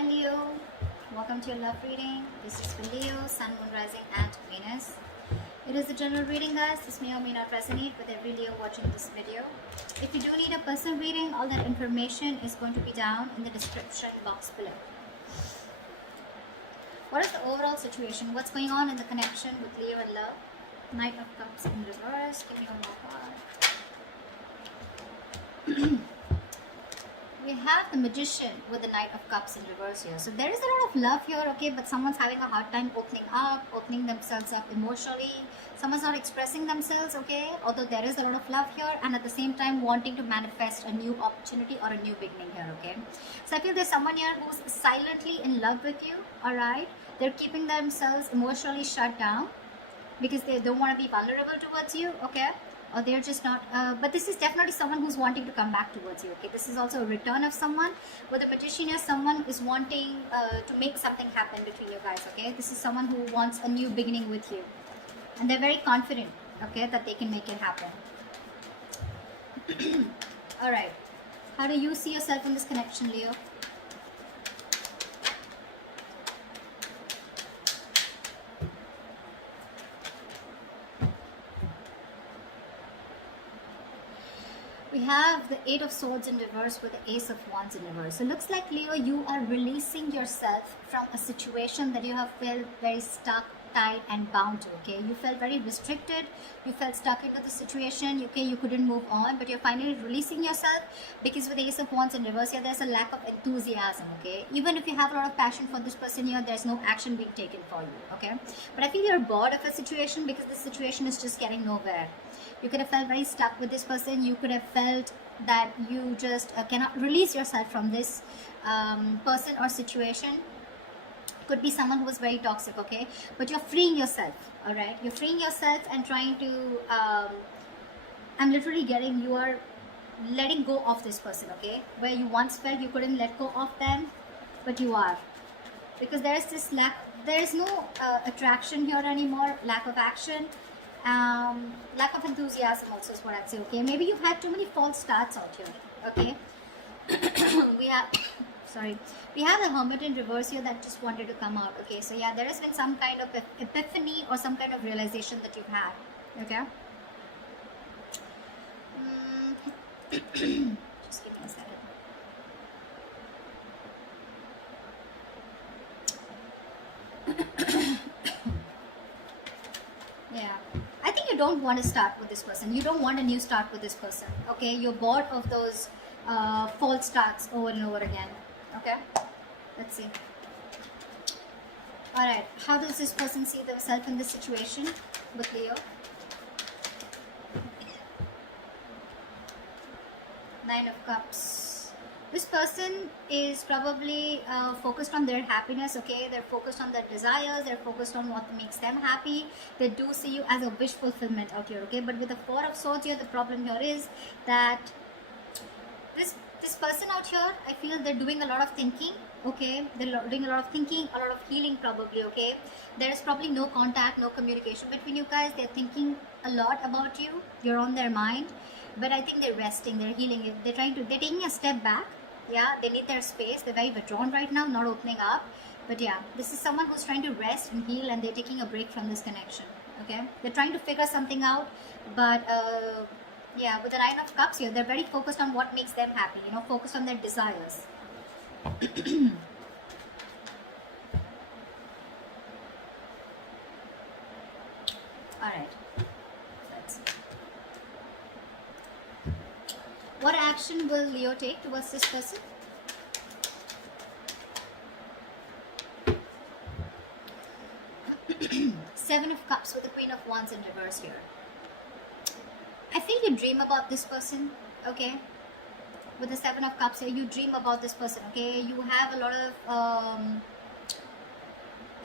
Hi Leo, welcome to your love reading. This is for Leo, Sun, Moon, Rising and Venus. It is a general reading, guys. This may or may not resonate with every Leo watching this video. If you do need a personal reading, all that information is going to be down in the description box below. What is the overall situation? What's going on in the connection with Leo and love? Knight of Cups in reverse. Give me one more card. We have the Magician with the Knight of Cups in reverse here. So there is a lot of love here, okay, but someone's having a hard time opening themselves up emotionally. Someone's not expressing themselves, okay, although there is a lot of love here, and at the same time wanting to manifest a new opportunity or a new beginning here, okay. So I feel there's someone here who's silently in love with you, all right. They're keeping themselves emotionally shut down because they don't want to be vulnerable towards you, okay. Or they're just not, but this is definitely someone who's wanting to come back towards you, okay. This is also a return of someone. With the Magician here, someone is wanting to make something happen between you guys, okay. This is someone who wants a new beginning with you, and they're very confident, okay, that they can make it happen. All right, how do you see yourself in this connection, Leo? We have the Eight of Swords in reverse with the Ace of Wands in reverse. So it looks like, Leo, you are releasing yourself from a situation that you have felt very stuck, tied and bound to, okay. You felt very restricted, you felt stuck into the situation, okay, you couldn't move on, but you're finally releasing yourself because with the Ace of Wands in reverse here, there's a lack of enthusiasm, okay. Even if you have a lot of passion for this person here, there's no action being taken for you, okay. But I feel you're bored of a situation because this situation is just getting nowhere. You could have felt very stuck with this person. You could have felt that you just cannot release yourself from this person or situation. Could be someone who was very toxic, okay, but you're freeing yourself, all right. You're freeing yourself and trying to I'm literally getting, you are letting go of this person, okay, where you once felt you couldn't let go of them, but you are, because there is this lack, there is no attraction here anymore, lack of action, lack of enthusiasm also is what I'd say, okay. Maybe you've had too many false starts out here, okay. we have the Hermit in reverse here that just wanted to come out, okay. So yeah, there has been some kind of epiphany or some kind of realization that you've had, okay. Just give me a second. Yeah, I think you don't want to start with this person. You don't want a new start with this person, okay. You're bored of those false starts over and over again, okay. Let's see. All right, how does this person see themselves in this situation with Leo? Nine of Cups. This person is probably focused on their happiness, okay. They're focused on their desires, they're focused on what makes them happy. They do see you as a wish fulfillment out here, okay. But with the Four of Swords here, the problem here is that this person out here, I feel they're doing a lot of thinking, okay. They're doing a lot of thinking, a lot of healing probably, okay. There is probably no contact, no communication between you guys. They're thinking a lot about you, you're on their mind, but I think they're resting, they're healing, they're taking a step back, yeah. They need their space, they're very withdrawn right now, not opening up, but yeah, this is someone who's trying to rest and heal, and they're taking a break from this connection, okay. They're trying to figure something out, but yeah, with the Nine of Cups here, they're very focused on what makes them happy, you know, focused on their desires. Alright, let's see. What action will Leo take towards this person? Seven of Cups with the Queen of Wands in reverse here. I feel you dream about this person, okay. With the Seven of Cups here, you dream about this person, okay. You have a lot of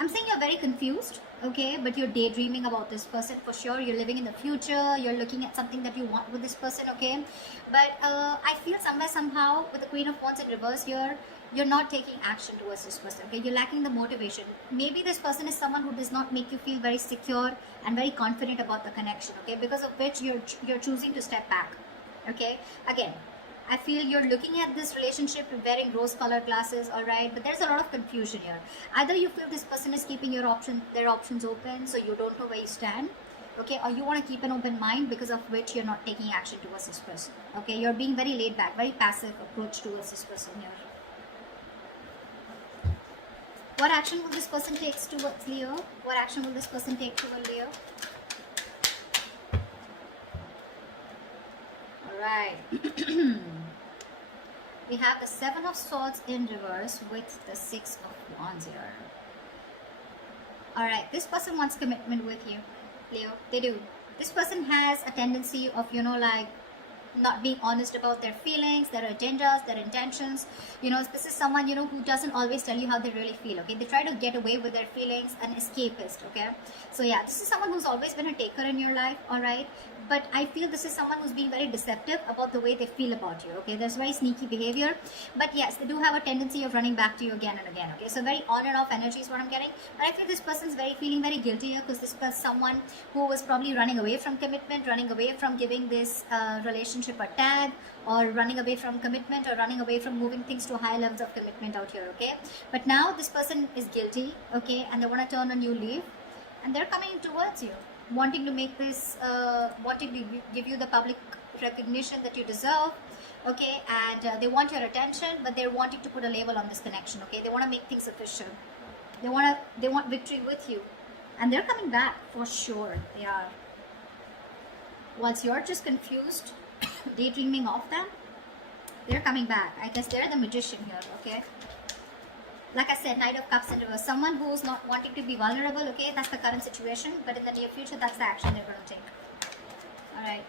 I'm saying you're very confused, okay, but you're daydreaming about this person for sure. You're living in the future, you're looking at something that you want with this person, okay. But I feel somewhere, somehow, with the Queen of Wands in reverse here, you're not taking action towards this person, okay. You're lacking the motivation. Maybe this person is someone who does not make you feel very secure and very confident about the connection, okay, because of which you're choosing to step back, okay. Again, I feel you're looking at this relationship wearing rose-colored glasses, all right? But there's a lot of confusion here. Either you feel this person is keeping their options open, so you don't know where you stand, okay? Or you want to keep an open mind, because of which you're not taking action towards this person, okay? You're being very laid back, very passive approach towards this person here. What action will this person take towards Leo? What action will this person take towards Leo? Alright. We have the Seven of Swords in reverse with the Six of Wands here. Alright, this person wants commitment with you, Leo. They do. This person has a tendency of, you know, like, not being honest about their feelings, their agendas, their intentions. You know, this is someone, you know, who doesn't always tell you how they really feel, okay? They try to get away with their feelings, an escapist, okay? So yeah, this is someone who's always been a taker in your life, all right? But I feel this is someone who's being very deceptive about the way they feel about you, okay? There's very sneaky behavior, but yes, they do have a tendency of running back to you again and again, okay? So very on and off energy is what I'm getting. But I feel this person's feeling very guilty here, because this was someone who was probably running away from commitment, running away from giving this relationship a tag, or running away from commitment, or running away from moving things to high levels of commitment out here, okay? But now this person is guilty, okay? And they want to turn a new leaf, and they're coming towards you, wanting to make this, wanting to give you the public recognition that you deserve, okay? And they want your attention, but they're wanting to put a label on this connection, okay? They want to make things official. They want victory with you, and they're coming back for sure. They are. Once you're just confused, daydreaming of them, they're coming back. I guess they're the magician here, okay? Like I said, Knight of Cups in reverse. Someone who's not wanting to be vulnerable, okay? That's the current situation. But in the near future, that's the action they're going to take. Alright.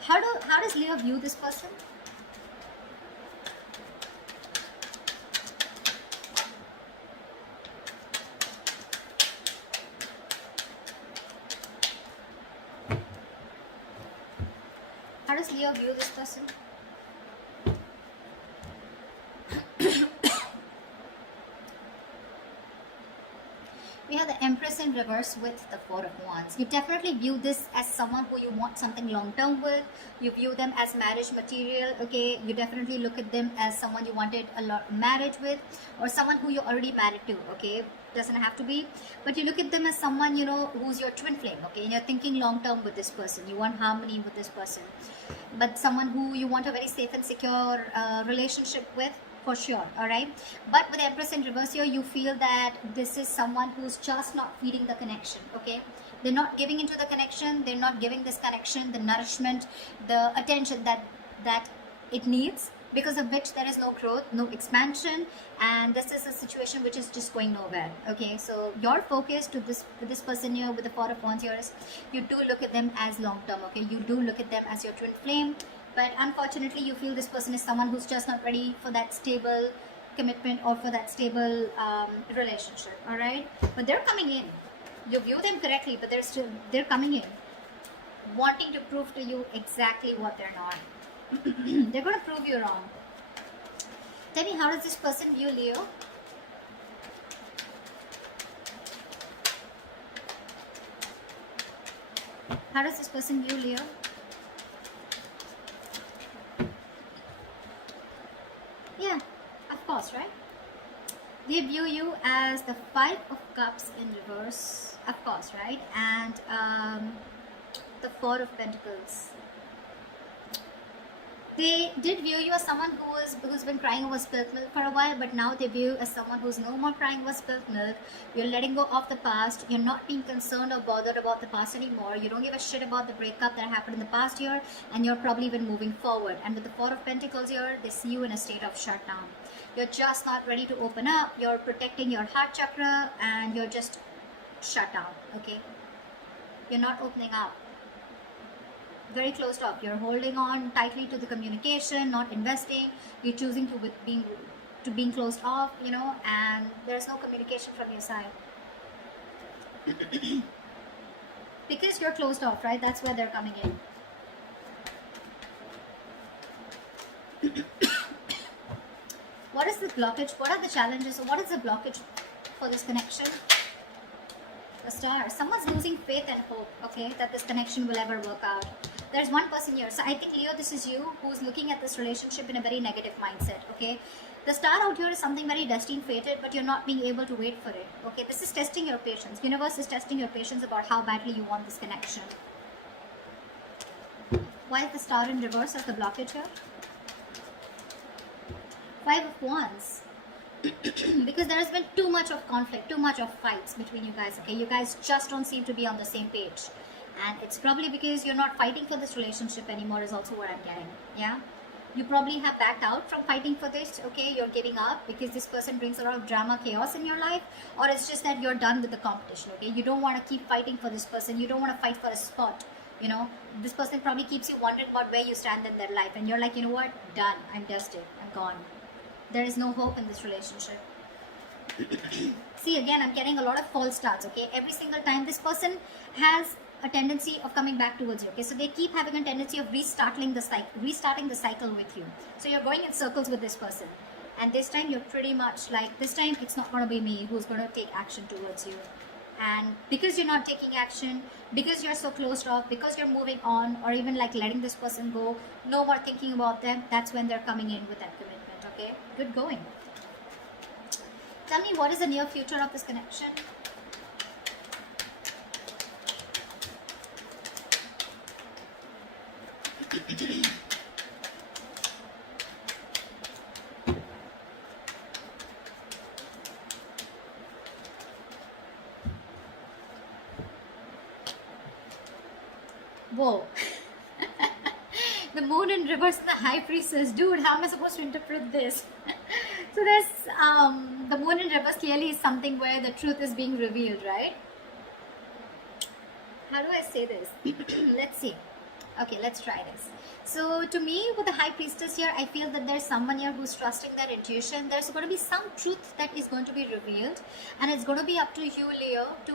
How does Leo view this person? How does Leo view this person? We have the Empress in reverse with the Four of Wands. You definitely view this as someone who you want something long-term with. You view them as marriage material, okay? You definitely look at them as someone you wanted a lot marriage with, or someone who you're already married to, okay? Doesn't have to be, but you look at them as someone, you know, who's your twin flame, okay? And you're thinking long-term with this person. You want harmony with this person, but someone who you want a very safe and secure relationship with, for sure. All right, but with Empress in reverse here, you feel that this is someone who's just not feeding the connection, okay? They're not giving into the connection. They're not giving this connection the nourishment, the attention that it needs, because of which there is no growth, no expansion, and this is a situation which is just going nowhere, okay? So your focus to this person here with the Four of Wands here is, you do look at them as long term, okay? You do look at them as your twin flame. But unfortunately, you feel this person is someone who's just not ready for that stable commitment, or for that stable relationship, all right? But they're coming in. You view them correctly, but they're coming in, wanting to prove to you exactly what they're not. They're going to prove you wrong. Tell me, how does this person view Leo? How does this person view Leo? Yeah, of course, right? They view you as the Five of Cups in reverse, of course, right? And the Four of Pentacles. They did view you as someone who's been crying over spilt milk for a while, but now they view you as someone who's no more crying over spilt milk. You're letting go of the past. You're not being concerned or bothered about the past anymore. You don't give a shit about the breakup that happened in the past year, and you're probably even moving forward. And with the Four of Pentacles here, they see you in a state of shutdown. You're just not ready to open up. You're protecting your heart chakra, and you're just shut down, okay? You're not opening up. Very closed off. You're holding on tightly to the communication, not investing. You're choosing to being closed off, you know, and there's no communication from your side. Because you're closed off, right? That's where they're coming in. What is the blockage? What are the challenges? What is the blockage for this connection? The Star. Someone's losing faith and hope, okay, that this connection will ever work out. There's one person here. So I think, Leo, this is you who's looking at this relationship in a very negative mindset, okay? The star out here is something very destined, fated, but you're not being able to wait for it, okay? This is testing your patience. Universe is testing your patience about how badly you want this connection. Why is the star in reverse as the blockage here? Five of Wands. Because there has been too much of conflict, too much of fights between you guys, okay? You guys just don't seem to be on the same page. And it's probably because you're not fighting for this relationship anymore is also what I'm getting, yeah? You probably have backed out from fighting for this, okay? You're giving up because this person brings a lot of drama, chaos in your life, or it's just that you're done with the competition, okay? You don't want to keep fighting for this person. You don't want to fight for a spot, you know? This person probably keeps you wondering about where you stand in their life, and you're like, you know what? Done. I'm dusted. I'm gone. There is no hope in this relationship. See, again, I'm getting a lot of false starts, okay? Every single time this person has a tendency of coming back towards you, okay? So they keep having a tendency of restarting the cycle with you. So you're going in circles with this person. And this time you're pretty much like, this time it's not going to be me who's going to take action towards you. And because you're not taking action, because you're so closed off, because you're moving on, or even like letting this person go, no more thinking about them, that's when they're coming in with that commitment. Okay, good going. Tell me, what is the near future of this connection? Whoa. The moon in reverse and the high priestess. Dude, how am I supposed to interpret this? So there's the moon in reverse clearly is something where the truth is being revealed, right? How do I say this? Let's see. Okay, let's try this. So to me, with the high priestess here, I feel that there's someone here who's trusting their intuition. There's going to be some truth that is going to be revealed, and it's going to be up to you, Leo, to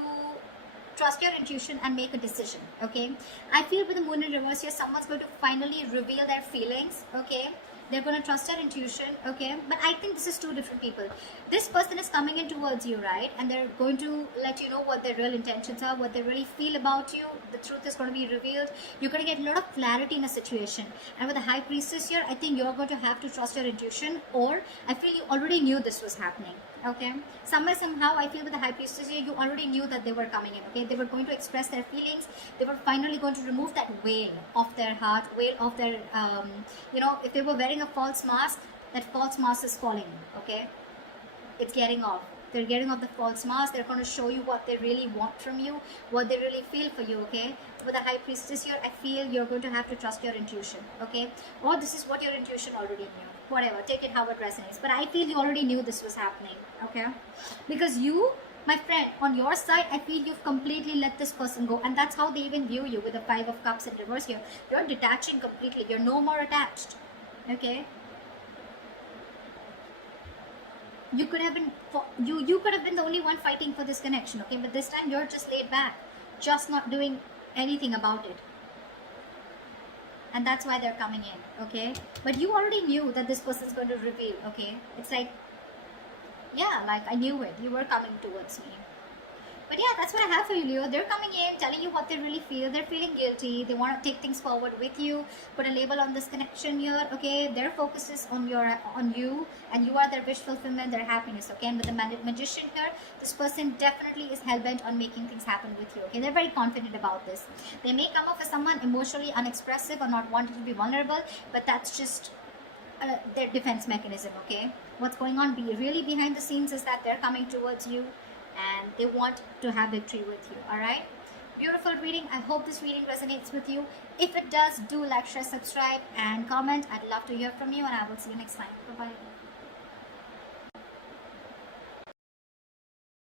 trust your intuition and make a decision, okay? I feel with the moon in reverse here, someone's going to finally reveal their feelings, okay? They're going to trust their intuition, okay? But I think this is two different people. This person is coming in towards you, right? And they're going to let you know what their real intentions are, what they really feel about you. The truth is going to be revealed. You're going to get a lot of clarity in a situation. And with the high priestess here, I think you're going to have to trust your intuition, or I feel you already knew this was happening. Okay, somehow I feel with the high priestess here, you already knew that they were coming in, okay? They were going to express their feelings. They were finally going to remove that veil of their heart, veil of their, you know, if they were wearing a false mask, that false mask is falling, okay? It's getting off. They're getting off the false mask. They're going to show you what they really want from you, what they really feel for you, okay? With the high priestess here, I feel you're going to have to trust your intuition, okay? Or this is what your intuition already knew. Whatever, take it how it resonates. But I feel you already knew this was happening, okay? Because you, my friend, on your side, I feel you've completely let this person go. And that's how they even view you with the Five of Cups in reverse here. You're detaching completely. You're no more attached, okay? You could have been you could have been the only one fighting for this connection, okay? But this time you're just laid back, just not doing anything about it. And that's why they're coming in, okay? But you already knew that this person's going to reveal, okay? It's like, yeah, like I knew it. You were coming towards me. But yeah, that's what I have for you, Leo. They're coming in, telling you what they really feel. They're feeling guilty. They want to take things forward with you. Put a label on this connection here, okay? Their focus is on you, and you are their wish fulfillment, their happiness, okay? And with the magician here, this person definitely is hell-bent on making things happen with you, okay? They're very confident about this. They may come off as someone emotionally unexpressive or not wanting to be vulnerable, but that's just their defense mechanism, okay? What's going on really behind the scenes is that they're coming towards you, and they want to have victory with you. All right, beautiful reading. I hope this reading resonates with you. If it does, do like, share, subscribe, and comment. I'd love to hear from you, and I will see you next time. Bye bye.